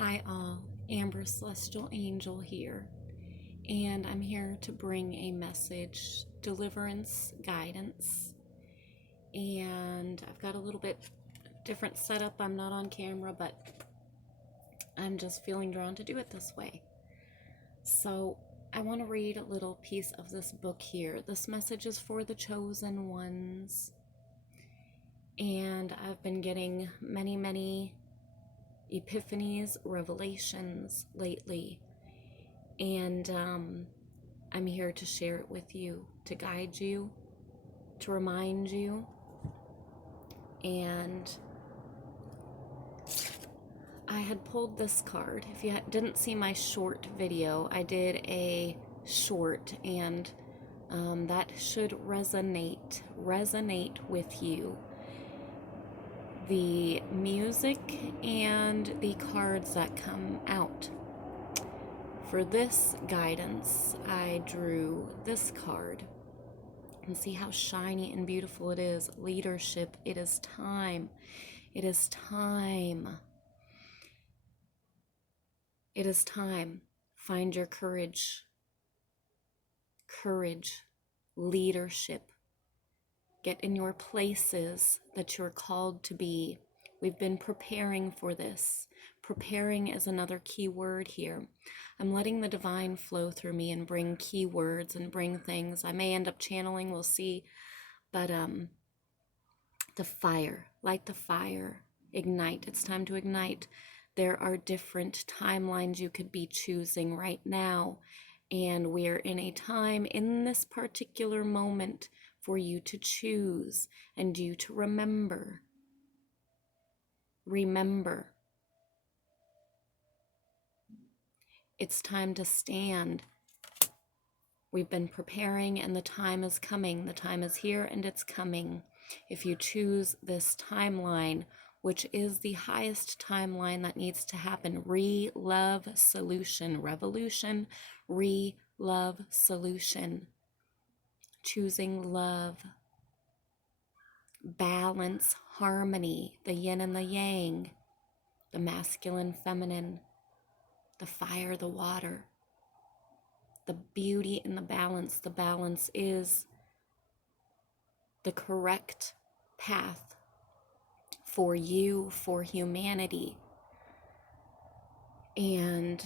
Hi all, Amber Celestial Angel here, and I'm here to bring a message, deliverance, guidance, and I've got a little bit different setup. I'm not on camera, but I'm just feeling drawn to do it this way. So I want to read a little piece of this book here. This message is for the chosen ones, and I've been getting many epiphanies, revelations lately, and I'm here to share it with you, to guide you, to remind you. And I had pulled this card. If you didn't see my short video, I did a short, and that should resonate with you. The music and the cards that come out. For this guidance, I drew this card. And see how shiny and beautiful it is. Leadership. It is time. It is time. It is time. Find your courage. Courage. Leadership. Get in your places that you're called to be. We've been preparing for this. Preparing is another key word here. I'm letting the divine flow through me and bring key words and bring things. I may end up channeling, we'll see. But the fire, light the fire, ignite. It's time to ignite. There are different timelines you could be choosing right now. And we're in a time in this particular moment for you to choose and you to remember. Remember. It's time to stand. We've been preparing and the time is coming. The time is here and it's coming. If you choose this timeline, which is the highest timeline that needs to happen, re-love solution, revolution, re-love solution. Choosing love, balance, harmony, the yin and the yang, the masculine, feminine, the fire, the water, the beauty and the balance. The balance is the correct path for you, for humanity. And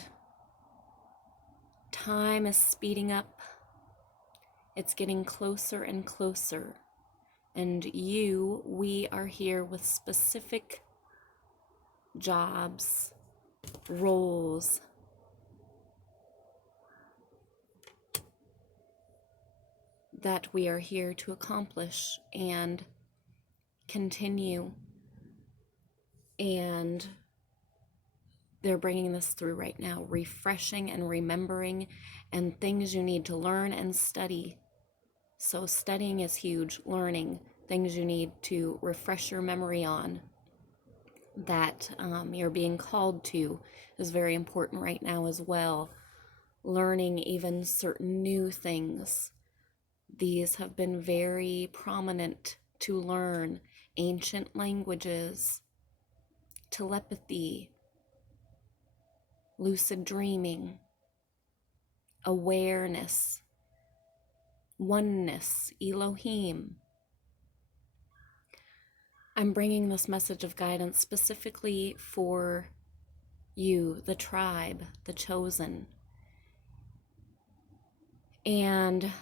time is speeding up. It's getting closer and closer. And we are here with specific jobs, roles, that we are here to accomplish and continue. And they're bringing this through right now, refreshing and remembering, and things you need to learn and study. So studying is huge, learning, things you need to refresh your memory on that you're being called to is very important right now as well. Learning even certain new things. These have been very prominent to learn. Ancient languages, telepathy, lucid dreaming, awareness, oneness, Elohim. I'm bringing this message of guidance specifically for you, the tribe, the chosen. And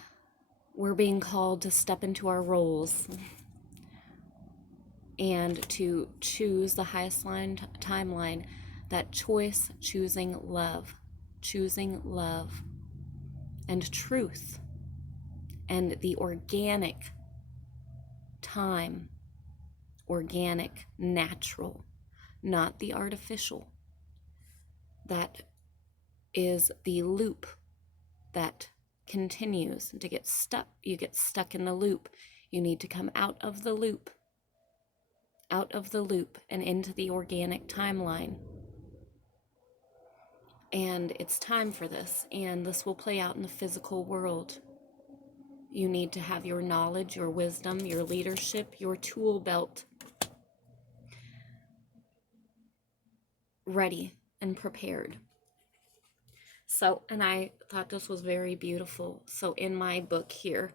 we're being called to step into our roles and to choose the highest timeline, that choice, choosing love and truth, and the organic time, organic, natural, not the artificial. That is the loop that continues to get stuck. You get stuck in the loop. You need to come out of the loop and into the organic timeline. And it's time for this, and this will play out in the physical world. You need to have your knowledge, your wisdom, your leadership, your tool belt ready and prepared. So, and I thought this was very beautiful. So in my book here,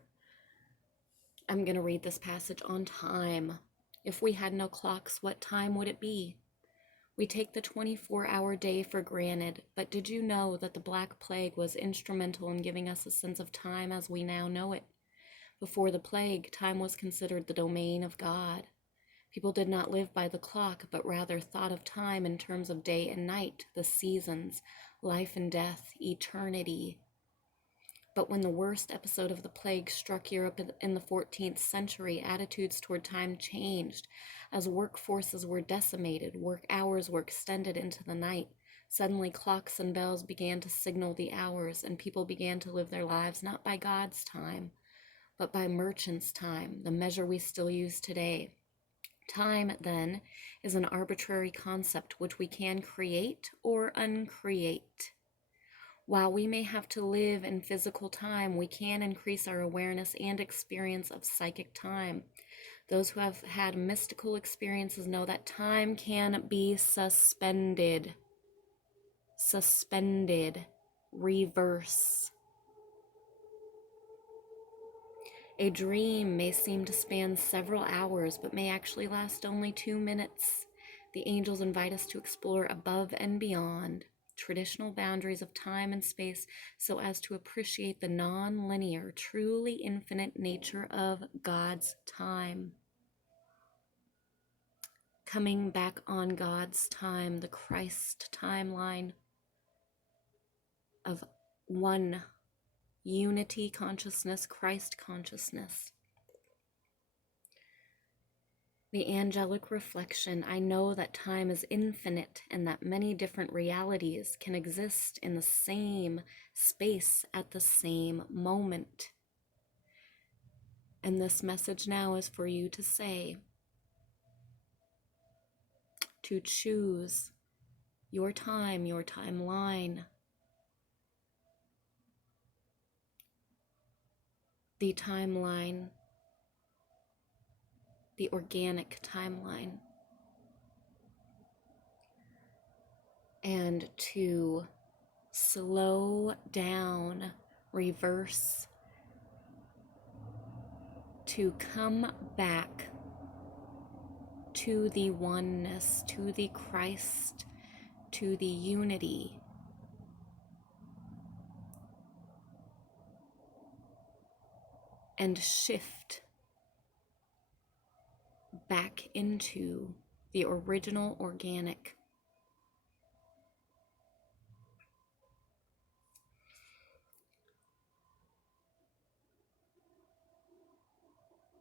I'm going to read this passage on time. If we had no clocks, what time would it be? We take the 24-hour day for granted, but did you know that the Black Plague was instrumental in giving us a sense of time as we now know it? Before the plague, time was considered the domain of God. People did not live by the clock, but rather thought of time in terms of day and night, the seasons, life and death, eternity. But when the worst episode of the plague struck Europe in the 14th century, attitudes toward time changed. As workforces were decimated, work hours were extended into the night. Suddenly, clocks and bells began to signal the hours, and people began to live their lives not by God's time, but by merchants' time, the measure we still use today. Time, then, is an arbitrary concept which we can create or uncreate. While we may have to live in physical time, we can increase our awareness and experience of psychic time. Those who have had mystical experiences know that time can be suspended, reverse. A dream may seem to span several hours, but may actually last only 2 minutes. The angels invite us to explore above and beyond traditional boundaries of time and space so as to appreciate the non-linear, truly infinite nature of God's time. Coming back on God's time, the Christ timeline of one unity consciousness, Christ consciousness. The angelic reflection, I know that time is infinite and that many different realities can exist in the same space at the same moment. And this message now is for you to say, to choose your time, your timeline, the timeline, the organic timeline, and to slow down, reverse, to come back to the oneness, to the Christ, to the unity. And shift back into the original organic.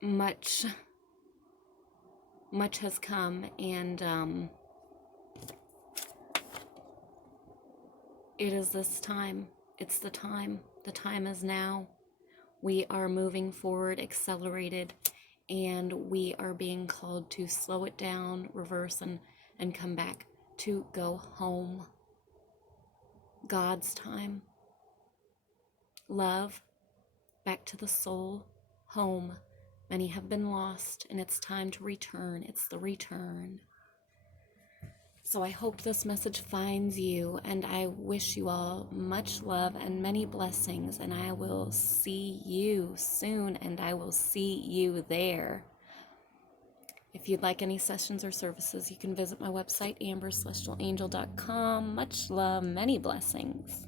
Much has come, and it is this time. It's the time. The time is now. We are moving forward, accelerated, and we are being called to slow it down, reverse, and come back to go home. God's time. Love, back to the soul, home. Many have been lost, and it's time to return. It's the return. So I hope this message finds you, and I wish you all much love and many blessings, and I will see you soon, and I will see you there. If you'd like any sessions or services, you can visit my website, ambercelestialangel.com. Much love, many blessings.